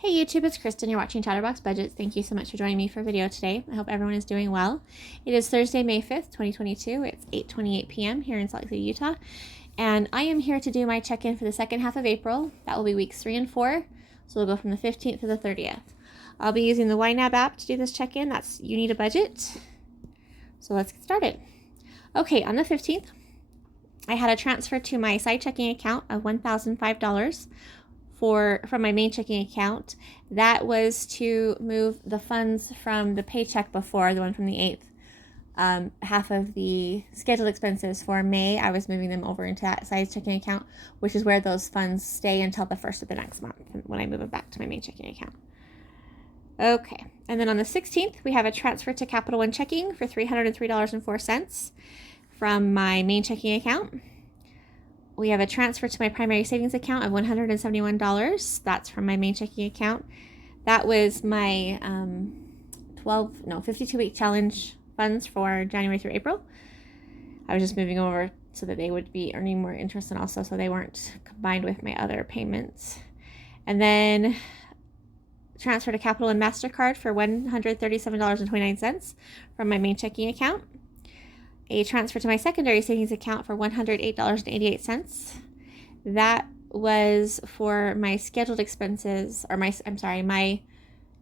Hey YouTube, it's Kristin. You're watching Chatterbox Budgets. Thank you so much for joining me for a video today. I hope everyone is doing well. It is Thursday, May 5th, 2022. It's 8:28 p.m. here in Salt Lake City, Utah. And I am here to do my check-in for the second half of April. That will be weeks 3 and 4. So we'll go from the 15th to the 30th. I'll be using the YNAB app to do this check-in. That's You Need a Budget. So let's get started. Okay, on the 15th, I had a transfer to my side checking account of $1,005 from my main checking account. That was to move the funds from the paycheck before, the one from the 8th. Half of the scheduled expenses for May, I was moving them over into that side checking account, which is where those funds stay until the 1st of the next month when I move it back to my main checking account. Okay, and then on the 16th, we have a transfer to Capital One checking for $303.04 from my main checking account. We have a transfer to my primary savings account of $171. That's from my main checking account. That was my 52-week challenge funds for January through April. I was just moving over so that they would be earning more interest and also so they weren't combined with my other payments. And then transfer to Capital and MasterCard for $137.29 from my main checking account. A transfer to my secondary savings account for $108.88. That was for my scheduled expenses, or my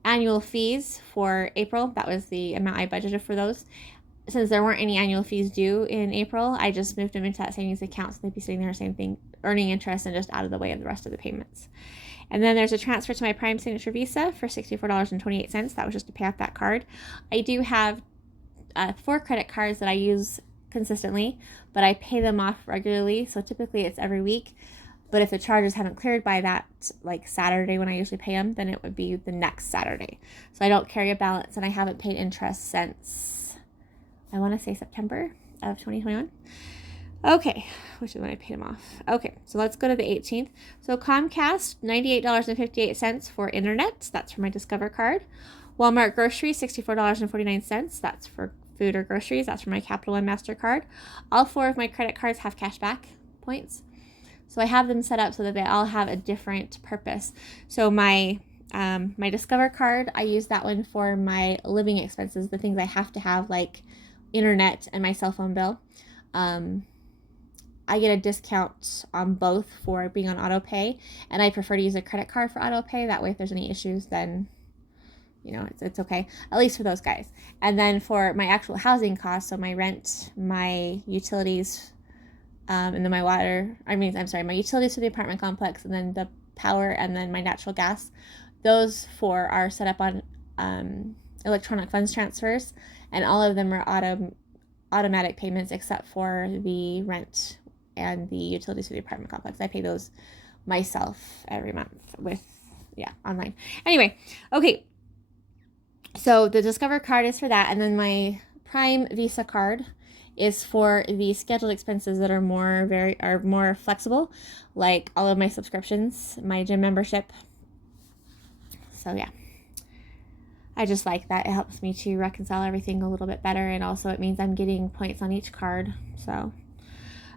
annual fees for April. That was the amount I budgeted for those. Since there weren't any annual fees due in April, I just moved them into that savings account so they'd be sitting there, same thing, earning interest and just out of the way of the rest of the payments. And then there's a transfer to my Prime Signature Visa for $64.28. That was just to pay off that card. I do have 4 credit cards that I use consistently, but I pay them off regularly. So typically it's every week. But if the charges haven't cleared by that like Saturday when I usually pay them, then it would be the next Saturday. So I don't carry a balance and I haven't paid interest since, I want to say September of 2021. Okay, which is when I paid them off. Okay, so let's go to the 18th. So Comcast, $98.58 for internet. That's for my Discover card. Walmart groceries, $64.49. That's for food or groceries. That's for my Capital One MasterCard. All 4 of my credit cards have cash back points. So I have them set up so that they all have a different purpose. So my Discover card, I use that one for my living expenses, the things I have to have like internet and my cell phone bill. I get a discount on both for being on auto pay, and I prefer to use a credit card for auto pay. That way if there's any issues, then it's okay, at least for those guys. And then for my actual housing costs, so my rent, my utilities, and then my utilities for the apartment complex, and then the power, and then my natural gas, those 4 are set up on electronic funds transfers, and all of them are automatic payments except for the rent and the utilities for the apartment complex. I pay those myself every month online. Anyway, okay. So the Discover card is for that, and then my Prime Visa card is for the scheduled expenses that are more flexible, like all of my subscriptions, my gym membership. So yeah, I just like that. It helps me to reconcile everything a little bit better, and also it means I'm getting points on each card. So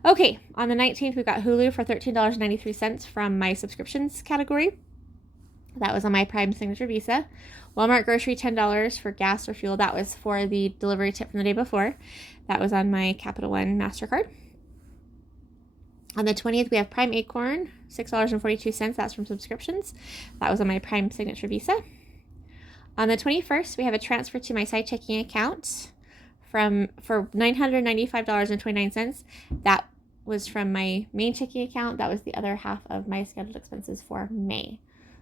okay, on the 19th we've got Hulu for $13.93 from my subscriptions category. That was on my Prime Signature Visa. Walmart grocery, $10 for gas or fuel. That was for the delivery tip from the day before. That was on my Capital One MasterCard. On the 20th, we have Prime Acorn, $6.42. That's from subscriptions. That was on my Prime Signature Visa. On the 21st, we have a transfer to my side checking account for $995.29. That was from my main checking account. That was the other half of my scheduled expenses for May.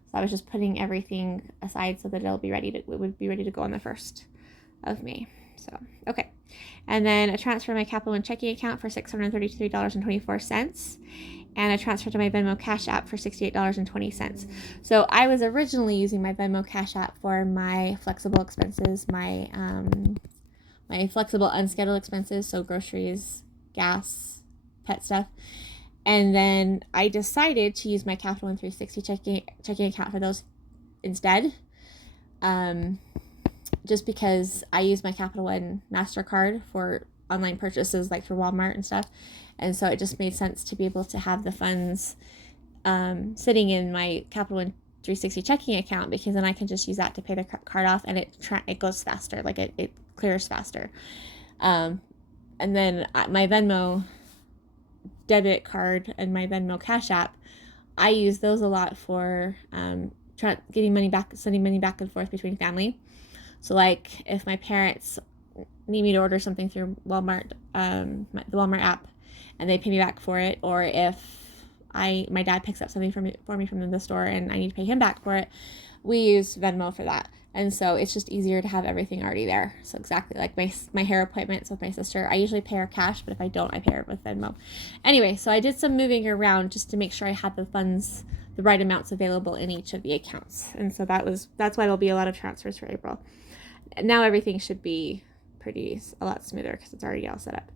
So I was just putting everything aside so that it would be ready to go on the 1st of May. So, okay. And then a transfer to my Capital One checking account for $633.24. And a transfer to my Venmo Cash App for $68.20. So I was originally using my Venmo Cash App for my flexible expenses, my flexible unscheduled expenses, so groceries, gas, pet stuff. And then I decided to use my Capital One 360 checking account for those instead. Just because I use my Capital One MasterCard for online purchases like for Walmart and stuff. And so it just made sense to be able to have the funds sitting in my Capital One 360 checking account, because then I can just use that to pay the card off, and it goes faster, like it clears faster. And then my Venmo debit card and my Venmo Cash App, I use those a lot for getting money back, sending money back and forth between family. So like if my parents need me to order something through Walmart, the Walmart app, and they pay me back for it, or if my dad picks up something for me from the store and I need to pay him back for it, we use Venmo for that. And so it's just easier to have everything already there. So exactly like my hair appointments with my sister, I usually pay her cash, but if I don't, I pay her with Venmo. Anyway, so I did some moving around just to make sure I had the funds, the right amounts available in each of the accounts. And so that's why there'll be a lot of transfers for April. Now everything should be a lot smoother because it's already all set up.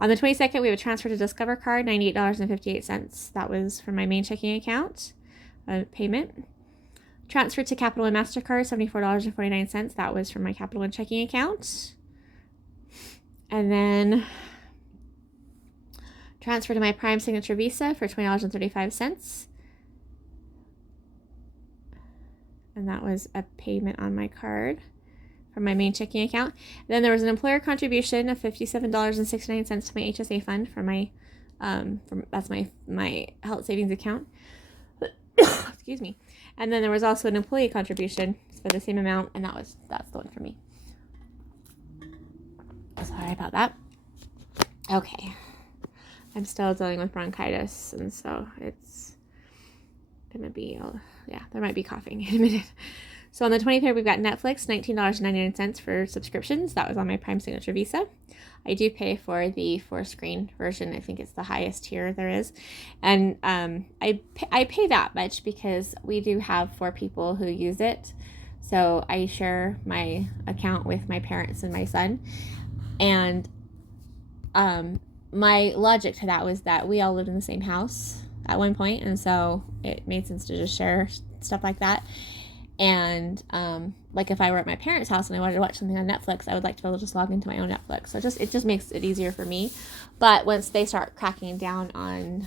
On the 22nd, we have a transfer to Discover card, $98.58. That was from my main checking account payment. Transfer to Capital One MasterCard, $74.49. That was from my Capital One checking account. And then transfer to my Prime Signature Visa for $20.35. And that was a payment on my card from my main checking account. And then there was an employer contribution of $57.69 to my HSA fund for my that's my health savings account. Excuse me. And then there was also an employee contribution for the same amount, and that's the one for me. Sorry about that. Okay. I'm still dealing with bronchitis, and so it's gonna be there might be coughing in a minute. So on the 23rd, we've got Netflix, $19.99 for subscriptions. That was on my Prime Signature Visa. I do pay for the 4-screen version. I think it's the highest tier there is. And I pay that much because we do have 4 people who use it. So I share my account with my parents and my son. And my logic to that was that we all lived in the same house at one point, and so it made sense to just share stuff like that. And like if I were at my parents' house and I wanted to watch something on Netflix, I would like to be able to just log into my own Netflix. So it just makes it easier for me. But once they start cracking down on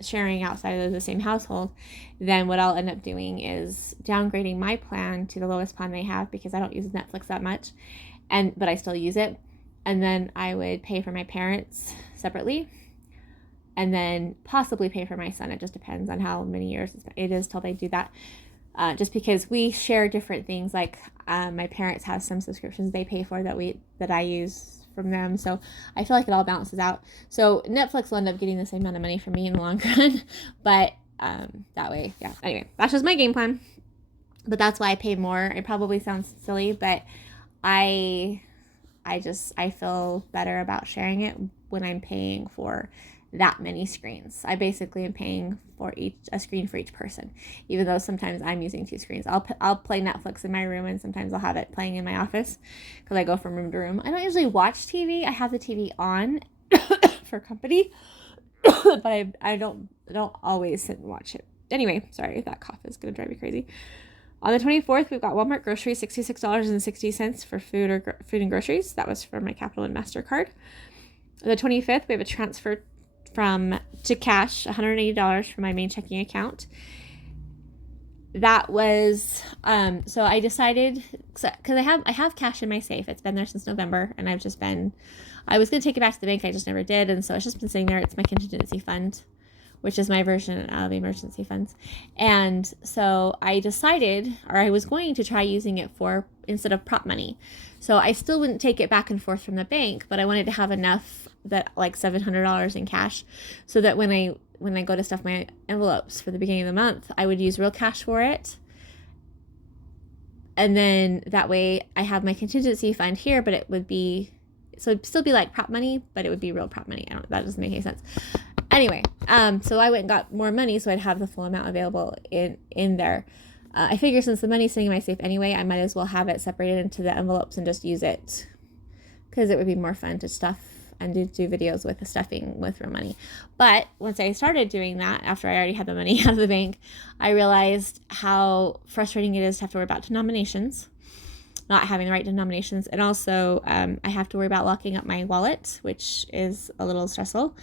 sharing outside of the same household, then what I'll end up doing is downgrading my plan to the lowest plan they have, because I don't use Netflix that much, but I still use it. And then I would pay for my parents separately, and then possibly pay for my son. It just depends on how many years it is till they do that. Just because we share different things, like my parents have some subscriptions they pay for that I use from them, so I feel like it all balances out. So Netflix will end up getting the same amount of money from me in the long run, but that way, yeah. Anyway, that's just my game plan. But that's why I pay more. It probably sounds silly, but I feel better about sharing it when I'm paying for that many screens. I basically am paying for a screen for each person, even though sometimes I'm using 2 screens. I'll play Netflix in my room, and sometimes I'll have it playing in my office because I go from room to room. I don't usually watch TV. I have the TV on for company, but I don't always sit and watch it. Anyway, sorry, that cough is gonna drive me crazy. On the 24th, we've got Walmart groceries, $66.60 for food and groceries. That was for my Capital One MasterCard. On the 25th, we have a transfer to cash, $180 from my main checking account. That was so I decided, because I have cash in my safe. It's been there since November, and I was going to take it back to the bank. I just never did, and so it's just been sitting there. It's my contingency fund, which is my version of emergency funds. And so I decided, or I was going to try using it instead of prop money. So I still wouldn't take it back and forth from the bank, but I wanted to have enough, that like $700 in cash, so that when I go to stuff my envelopes for the beginning of the month, I would use real cash for it. And then that way I have my contingency fund here, but it'd still be like prop money, but it would be real prop money. That doesn't make any sense. Anyway, so I went and got more money so I'd have the full amount available in there. I figure since the money's sitting in my safe anyway, I might as well have it separated into the envelopes and just use it, because it would be more fun to stuff and do videos with the stuffing with real money. But once I started doing that, after I already had the money out of the bank, I realized how frustrating it is to have to worry about denominations, not having the right denominations. And also I have to worry about locking up my wallet, which is a little stressful.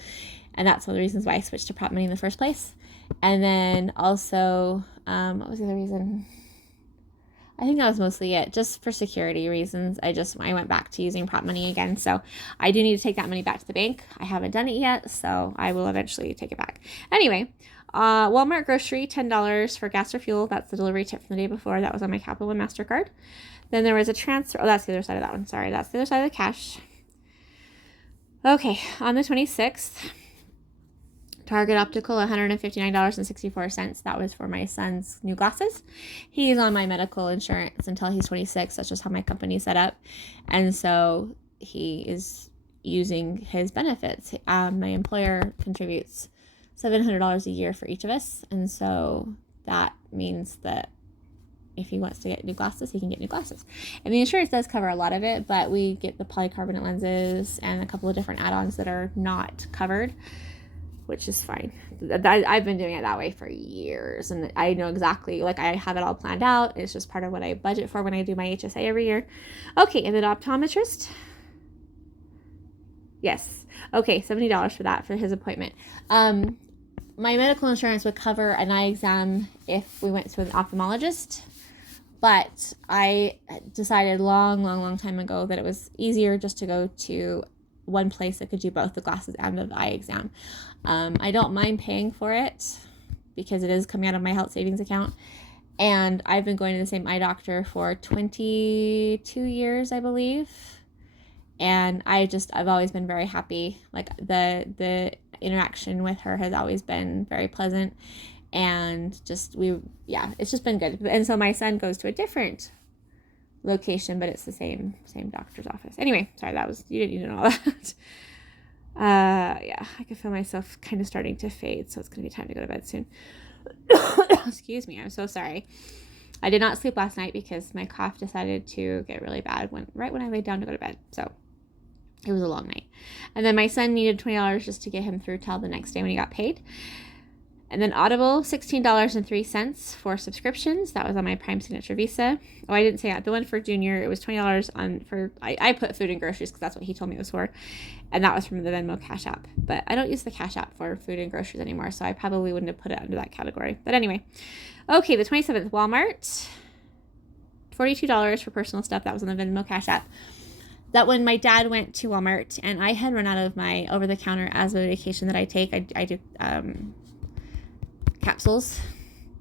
And that's one of the reasons why I switched to prop money in the first place. And then also What was the other reason? I think that was mostly it, just for security reasons. I went back to using prop money again. So I do need to take that money back to the bank. I haven't done it yet, so I will eventually take it back. Anyway, Walmart grocery, $10 for gas or fuel. That's the delivery tip from the day before. That was on my Capital One MasterCard. Then there was a transfer. Oh, that's the other side of that one. Sorry, that's the other side of the cash. Okay, on the 26th, Target Optical, $159.64. That was for my son's new glasses. He's on my medical insurance until he's 26. That's just how my company's set up. And so he is using his benefits. My employer contributes $700 a year for each of us. And so that means that if he wants to get new glasses, he can get new glasses. And the insurance does cover a lot of it, but we get the polycarbonate lenses and a couple of different add-ons that are not covered, which is fine. I've been doing it that way for years, and I know exactly, like, I have it all planned out. It's just part of what I budget for when I do my HSA every year. Okay, and then optometrist. Yes. Okay, $70 for that, for his appointment. My medical insurance would cover an eye exam if we went to an ophthalmologist, but I decided long time ago that it was easier just to go to one place that could do both the glasses and the eye exam. I don't mind paying for it because it is coming out of my health savings account. And I've been going to the same eye doctor for 22 years, I believe. And I've always been very happy. Like, the interaction with her has always been very pleasant. And it's just been good. And so my son goes to a different location, but it's the same doctor's office. Anyway, sorry, you didn't need to know all that. I can feel myself kind of starting to fade, so it's gonna be time to go to bed soon. Excuse me, I'm so sorry. I did not sleep last night because my cough decided to get really bad right when I laid down to go to bed. So it was a long night. And then my son needed $20 just to get him through till the next day when he got paid. And then Audible, $16.03 for subscriptions. That was on my Prime Signature Visa. Oh, I didn't say that. The one for Junior, it was $20 I put food and groceries because that's what he told me it was for. And that was from the Venmo Cash App. But I don't use the Cash App for food and groceries anymore, so I probably wouldn't have put it under that category. But anyway. Okay, the 27th, Walmart. $42 for personal stuff. That was on the Venmo Cash App. That when my dad went to Walmart and I had run out of my over-the-counter asthma medication that I take, I do capsules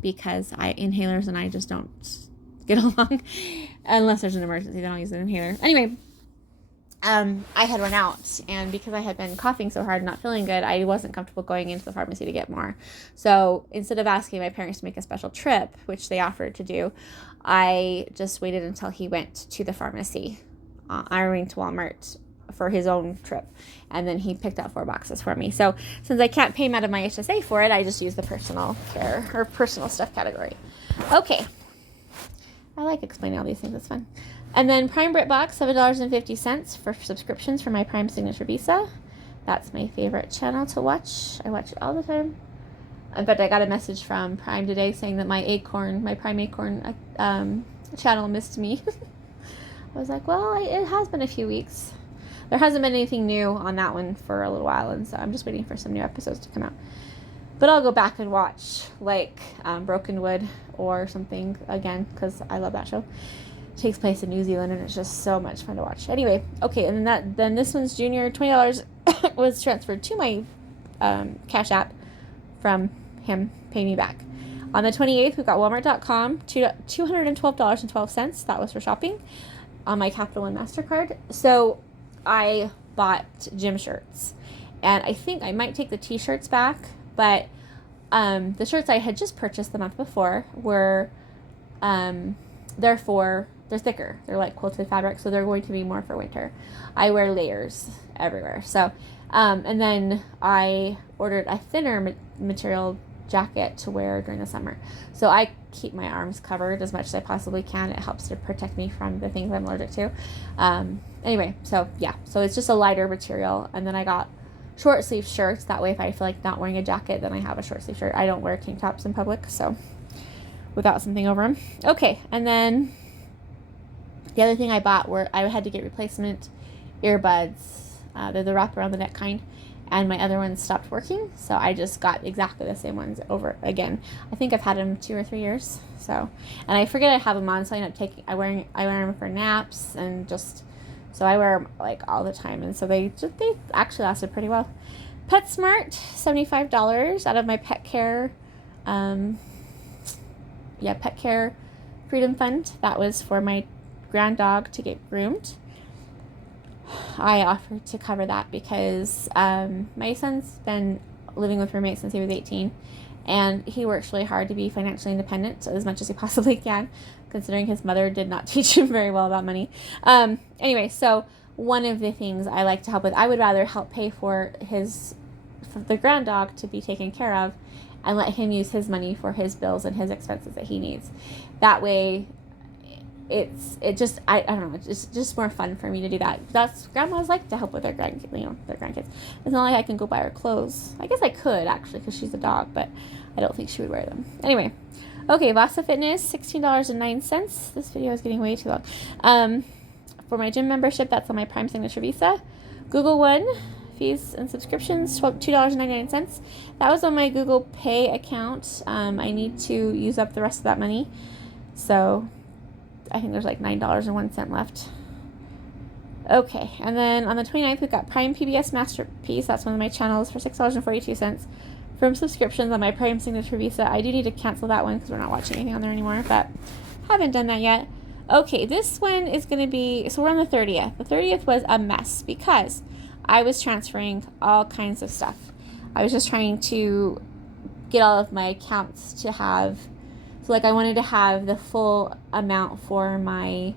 because inhalers and I just don't get along unless there's an emergency. Then I'll use an inhaler. Anyway, I had run out, and because I had been coughing so hard and not feeling good, I wasn't comfortable going into the pharmacy to get more. So instead of asking my parents to make a special trip, which they offered to do, I just waited until he went to the pharmacy. I went to Walmart for his own trip, and then he picked out 4 boxes for me. So since I can't pay him out of my HSA for it, I just use the personal care or personal stuff category. Okay, I like explaining all these things. It's fun. And then Prime BritBox, $7.50 for subscriptions for my Prime Signature Visa. That's my favorite channel to watch. I watch it all the time. In fact, I got a message from Prime today saying that my Prime Acorn channel missed me. I was like, well, it has been a few weeks. There hasn't been anything new on that one for a little while, and so I'm just waiting for some new episodes to come out. But I'll go back and watch, like, Broken Wood or something again, because I love that show. It takes place in New Zealand, and it's just so much fun to watch. Anyway, okay, and then this one's Junior. $20 was transferred to my Cash App from him paying me back. On the 28th, we got Walmart.com, $212.12. That was for shopping on my Capital One MasterCard. So I bought gym shirts, and I think I might take the t-shirts back, but the shirts I had just purchased the month before were they're thicker. They're like quilted fabric, so they're going to be more for winter. I wear layers everywhere. So and then I ordered a thinner material jacket to wear during the summer. So I keep my arms covered as much as I possibly can. It helps to protect me from the things I'm allergic to. Anyway, so yeah, so it's just a lighter material. And then I got short sleeve shirts. That way, if I feel like not wearing a jacket, then I have a short sleeve shirt. I don't wear tank tops in public, so without something over them. Okay, and then the other thing I bought I had to get replacement earbuds. They're the wrap around the neck kind. and my other ones stopped working. So I just got exactly the same ones over again. I think I've had them 2 or 3 years. So, and I forget I have them on, so I end up I wear them for naps and just, so I wear them like all the time. And so they actually lasted pretty well. PetSmart, $75 out of my pet care, pet care freedom fund. That was for my grand dog to get groomed. I offered to cover that because my son's been living with roommates since he was 18, and he works really hard to be financially independent as much as he possibly can, considering his mother did not teach him very well about money. Anyway, so one of the things I like to help with, I would rather help pay for the grand dog to be taken care of and let him use his money for his bills and his expenses that he needs. That way, I don't know, it's just more fun for me to do that. That's grandmas like to help with their grandkids. It's not like I can go buy her clothes. I guess I could actually, because she's a dog, but I don't think she would wear them. Anyway, okay, Vasa Fitness, $16.09. This video is getting way too long. For my gym membership, that's on my Prime Signature Visa. Google One, fees and subscriptions, $2.99. That was on my Google Pay account. I need to use up the rest of that money, so I think there's like $9.01 left. Okay, and then on the 29th, we've got Prime PBS Masterpiece. That's one of my channels for $6.42 from subscriptions on my Prime Signature Visa. I do need to cancel that one because we're not watching anything on there anymore, but haven't done that yet. Okay, this one is going to be, so we're on the 30th. The 30th was a mess because I was transferring all kinds of stuff. I was just trying to get all of my accounts to have, so like I wanted to have the full amount for my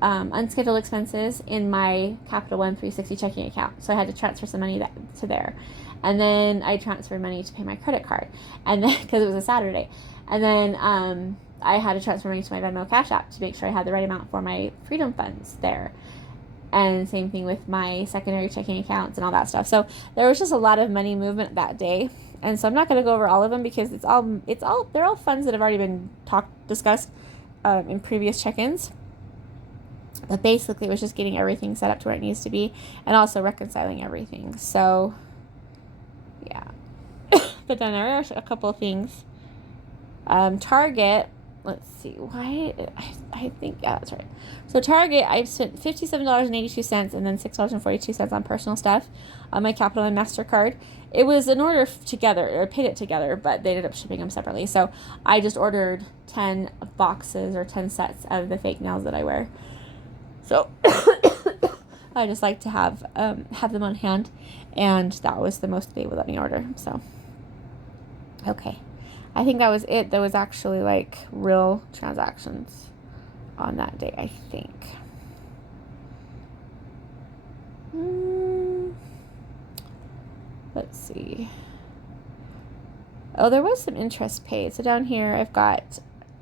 unscheduled expenses in my Capital One 360 checking account. So I had to transfer some money to there. And then I transferred money to pay my credit card, and then because it was a Saturday. And then I had to transfer money to my Venmo Cash App to make sure I had the right amount for my freedom funds there. And same thing with my secondary checking accounts and all that stuff. So there was just a lot of money movement that day. And so I'm not going to go over all of them because they're all funds that have already been discussed in previous check-ins. But basically it was just getting everything set up to where it needs to be and also reconciling everything. So yeah. But then there are a couple of things. Target, let's see, I think, yeah, that's right. So Target, I've spent $57.82 and then $6.42 on personal stuff on my Capital and MasterCard. It was an order together, or paid it together, but they ended up shipping them separately. So I just ordered 10 boxes or 10 sets of the fake nails that I wear. So I just like to have them on hand, and that was the most they would let me order. So, okay. I think that was it. There was actually like real transactions on that day, I think. Let's see. Oh, there was some interest paid. So down here, I've got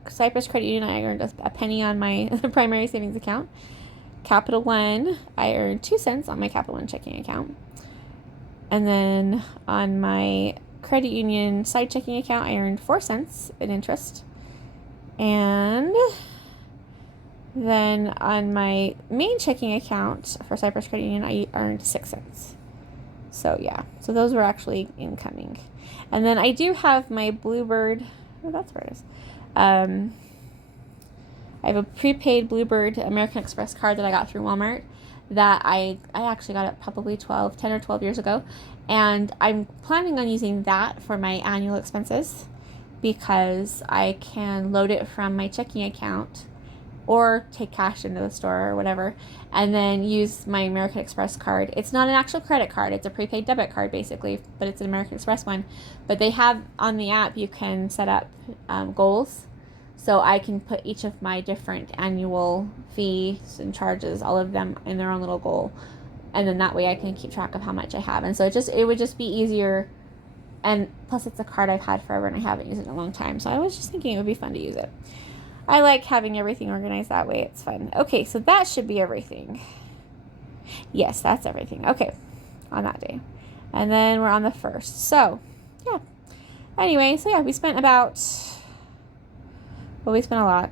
Cyprus Credit Union. I earned a penny on my primary savings account. Capital One, I earned 2 cents on my Capital One checking account. And then on my credit union side checking account, I earned 4 cents in interest. And then on my main checking account for Cyprus Credit Union, I earned 6 cents. So yeah, so those were actually incoming. And then I do have my Bluebird, oh, that's where it is. I have a prepaid Bluebird American Express card that I got through Walmart that I actually got it probably 10 or 12 years ago. And I'm planning on using that for my annual expenses because I can load it from my checking account or take cash into the store or whatever, and then use my American Express card. It's not an actual credit card. It's a prepaid debit card, basically, but it's an American Express one. But they have, on the app, you can set up goals. So I can put each of my different annual fees and charges, all of them in their own little goal. And then that way I can keep track of how much I have. And so it would just be easier. And plus it's a card I've had forever and I haven't used it in a long time. So I was just thinking it would be fun to use it. I like having everything organized that way. It's fun. Okay, so that should be everything. Yes, that's everything. Okay, on that day. And then we're on the 1st. So, yeah. Anyway, so yeah, we spent a lot,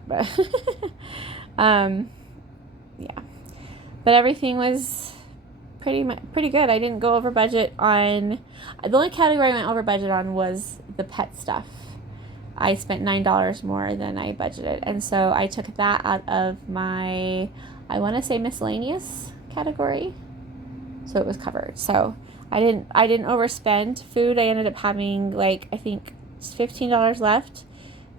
but yeah. But everything was pretty good. I didn't go over budget on, the only category I went over budget on was the pet stuff. I spent $9 more than I budgeted, and so I took that out of my, I want to say, miscellaneous category, so it was covered. So I didn't overspend. Food, I ended up having like, I think $15 left.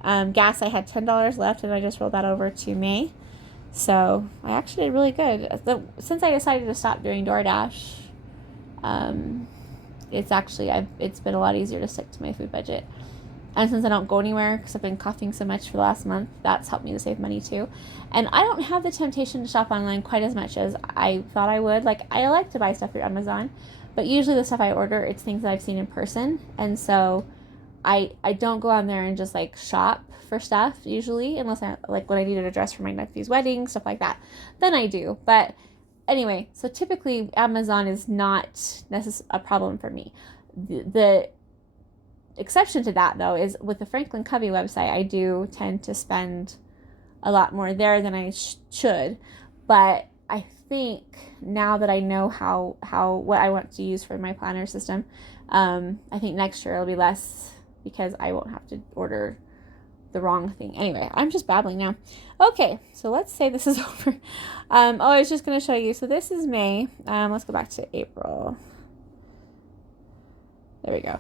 Gas, I had $10 left, and I just rolled that over to May. So I actually did really good. Since I decided to stop doing DoorDash, it's been a lot easier to stick to my food budget. And since I don't go anywhere because I've been coughing so much for the last month, that's helped me to save money too. And I don't have the temptation to shop online quite as much as I thought I would. Like, I like to buy stuff through Amazon, but usually the stuff I order, it's things that I've seen in person. And so I don't go on there and just like shop for stuff usually, unless I like when I needed a dress for my nephew's wedding, stuff like that. Then I do. But anyway, so typically Amazon is not a problem for me. The exception to that, though, is with the Franklin Covey website, I do tend to spend a lot more there than I should. But I think now that I know what I want to use for my planner system, I think next year it'll be less because I won't have to order the wrong thing. Anyway, I'm just babbling now. Okay, so let's say this is over. I was just going to show you. So this is May. Let's go back to April. There we go.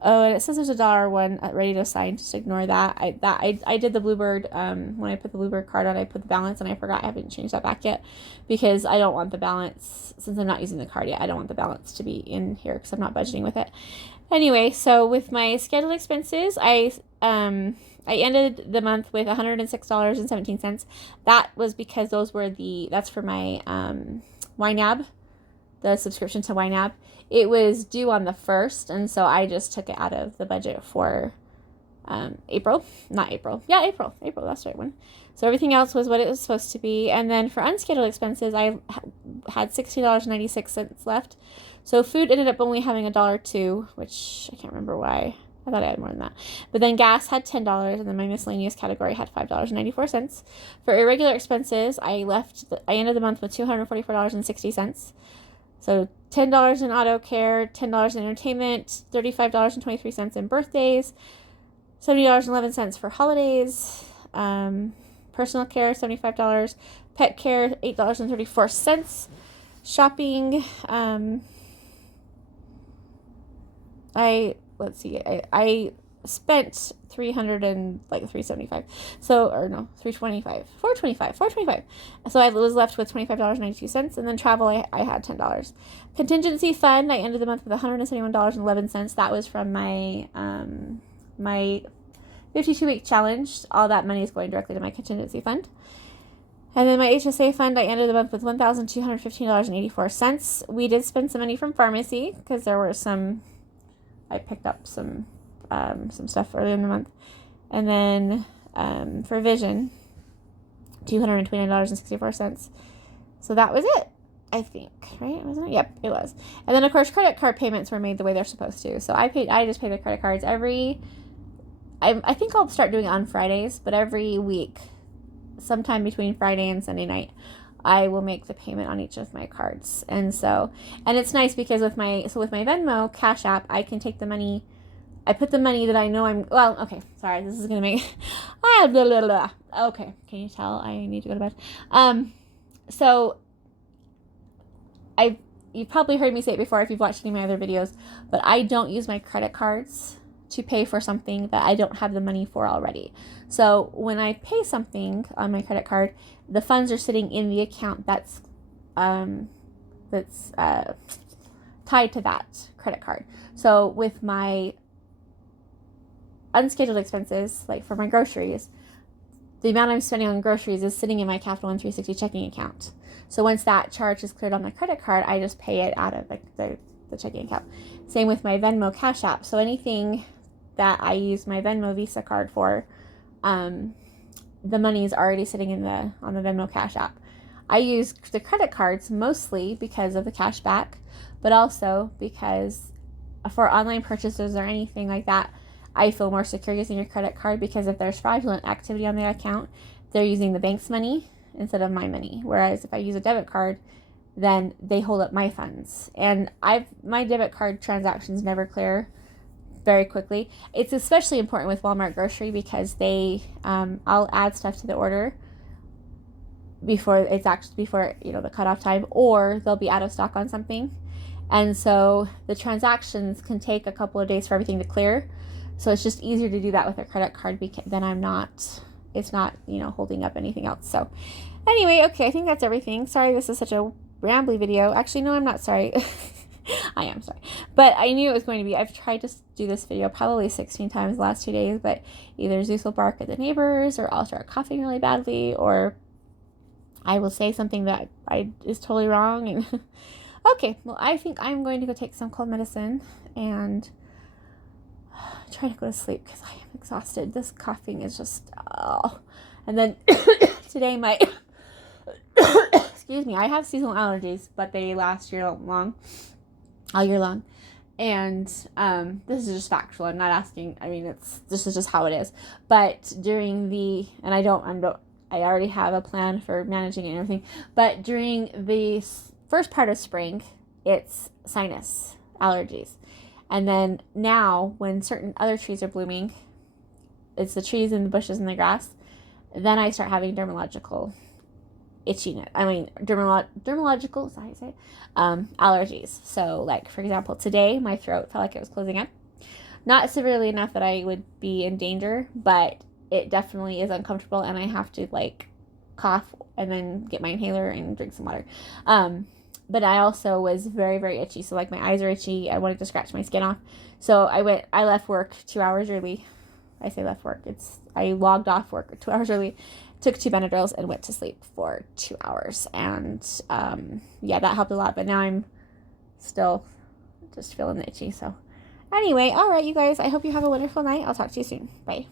Oh, and it says there's a dollar one ready to sign. Just ignore that. I did the Bluebird. When I put the Bluebird card on, I put the balance, and I forgot I haven't changed that back yet because I don't want the balance, since I'm not using the card yet. I don't want the balance to be in here because I'm not budgeting with it. Anyway, so with my scheduled expenses, I ended the month with $106.17. That was because that's for my YNAB, the subscription to YNAB. It was due on the 1st, and so I just took it out of the budget for April. April, that's the right one. So everything else was what it was supposed to be. And then for unscheduled expenses, I had $60.96 left. So food ended up only having $1.02, which I can't remember why. I thought I had more than that. But then gas had $10, and then my miscellaneous category had $5.94. For irregular expenses, I ended the month with $244.60. So $10 in auto care, $10 in entertainment, $35.23 in birthdays, $70.11 for holidays, personal care, $75, pet care, $8.34, shopping, I spent $375. So, or no, $425. So I was left with $25.92, and then travel, I had $10. Contingency fund, I ended the month with $171.11. That was from my my 52-week challenge. All that money is going directly to my contingency fund. And then my HSA fund, I ended the month with $1,215.84. We did spend some money from pharmacy because there were I picked up some stuff earlier in the month. And then for vision, $229.64. So that was it, I think, right? Wasn't it? Yep, it was. And then, of course, credit card payments were made the way they're supposed to. So I just pay the credit cards I think I'll start doing it on Fridays, but every week, sometime between Friday and Sunday night, I will make the payment on each of my cards. And it's nice because with my Venmo Cash App, I can take the money. I put the money that I know okay, sorry, this is going to make, okay, can you tell I need to go to bed? So you've probably heard me say it before if you've watched any of my other videos, but I don't use my credit cards to pay for something that I don't have the money for already. So when I pay something on my credit card, the funds are sitting in the account that's tied to that credit card. So with my unscheduled expenses, like for my groceries, the amount I'm spending on groceries is sitting in my Capital One 360 checking account. So once that charge is cleared on the credit card, I just pay it out of the checking account. Same with my Venmo Cash App. So anything that I use my Venmo Visa card for, the money is already sitting on the Venmo Cash App. I use the credit cards mostly because of the cash back, but also because for online purchases or anything like that, I feel more secure using your credit card because if there's fraudulent activity on the account, they're using the bank's money instead of my money. Whereas if I use a debit card, then they hold up my funds. And my debit card transactions never clear very quickly. It's especially important with Walmart grocery because I'll add stuff to the order before the cutoff time, or they'll be out of stock on something. And so the transactions can take a couple of days for everything to clear. So it's just easier to do that with a credit card because then it's not, holding up anything else. So anyway, okay, I think that's everything. Sorry, this is such a rambly video. Actually, no, I'm not sorry. I am sorry. But I knew it was going to be. I've tried to do this video probably 16 times the last 2 days, but either Zeus will bark at the neighbors, or I'll start coughing really badly, or I will say something that is totally wrong. And okay, well, I think I'm going to go take some cold medicine and try to go to sleep because I am exhausted. This coughing is just, oh. And then today excuse me, I have seasonal allergies, but they last all year long. And this is just factual. I'm not asking. I mean, this is just how it is. But I already have a plan for managing it and everything. But during the first part of spring, it's sinus allergies. And then now, when certain other trees are blooming, it's the trees and the bushes and the grass, then I start having dermatological itchiness. I mean, dermatological, is that how you say it? Allergies. So, like, for example, today, my throat felt like it was closing up. Not severely enough that I would be in danger, but it definitely is uncomfortable, and I have to, like, cough and then get my inhaler and drink some water. But I also was very, very itchy. So, like, my eyes are itchy. I wanted to scratch my skin off. So I left work 2 hours early. I say left work. I logged off work 2 hours early, took 2 Benadryls, and went to sleep for 2 hours. And, yeah, that helped a lot. But now I'm still just feeling itchy. So, anyway, all right, you guys. I hope you have a wonderful night. I'll talk to you soon. Bye.